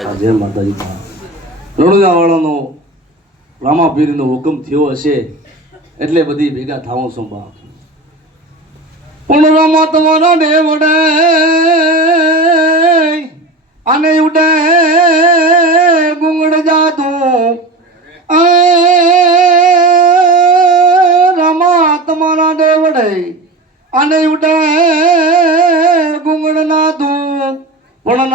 જય માતાજી. રણુજા વાળાનો રામા પીરનો હુકમ થયો હશે એટલે બધી ભેગા થાવું છું બા. પણ રામા તમારા દેવડે અને ઉડે ગુંગડ જાદુ રામા તમારા દેવડે અને ઉડે ગુંગડ નાદું પણ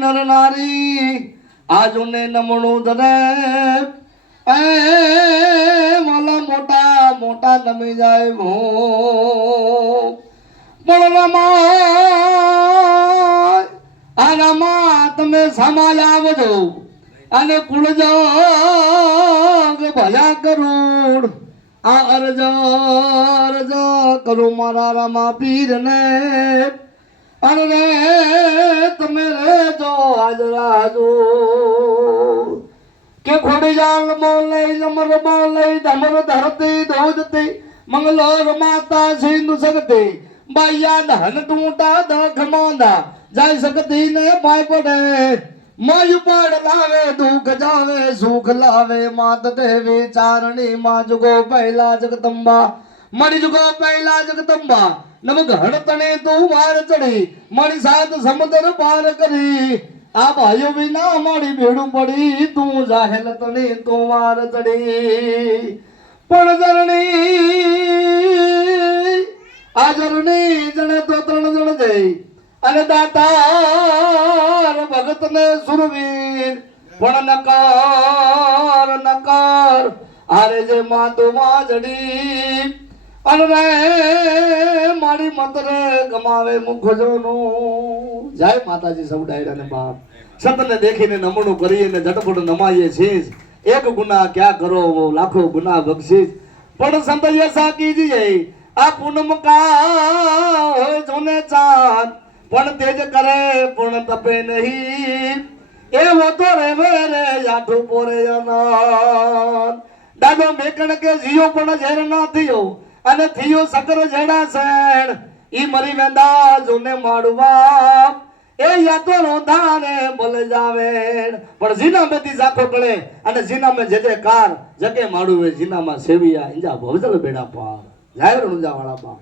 નર નારી આજુને નમણું ધરે એ માલા મોટા મોટા નમી જાય ભો પણ રમા તમે સમાજ આવજો અને કુળજો ભયા કરુણ આ અરજ કરું મારા રમા પીરને અરે તમે રેજો હાજરાજો કે ખોડી જાલ બોલે જમર બોલે ધમર ધરતી ધોજતી મંગલોર માતા સિંધુ સગતી બાયા ધન ટૂટા દખ મોંદા જાય સગતી ને પાય પડે માયુ પડ લાવે દુઃખ જાવે સુખ લાવે માત દેવી ચારણી માં જુગો પહેલા જગદંબા મણી જુગો પહેલા જગદંબા નવ ઘડ તને તું વાર ચડી મારી સાત સમુદ્ર પાર કરી આ ભાઈઓ વિના મારી ભેડું પડી તું જાહેલ તને તું વાર ચડી પણ જરણી આ જરણી જણે તો ત્રણ જણ જઈ અને દાતાર ભગત ને સુરવીર પણ નકાર આરે જે માતો માજડી અરે મારી મતરે ગમાવે મુખજોનું. જય માતાજી. સૌ ડાયરાને બાપ સતને દેખીને નમણું કરીને ઝટપટ નમાઈએ છીએ. એક ગુના ક્યાં કરો લાખો ગુના બક્ષીશ પણ સંતય સાકીજીએ આ પૂનમ કા જોને ચાંદ પણ તેજ કરે પણ તપે નહીં એવો તો રેવે રે આઠું પોરે અનાથ દાદો મેકણ કે જીયો પણ ઝેર ના થયો અને થયો સકર જેડા સેણ ઈ મરી વેંદા જોને માડવા એ યા તો રોધાને બોલે જાવે પણ જીના મેથી જાખો ટળે અને જીના મે જે કાર જકે માડુવે જીના માં સેવિયા ઇંજા ભવજલ બેડા પાર. જય રણુજા વાળા બા.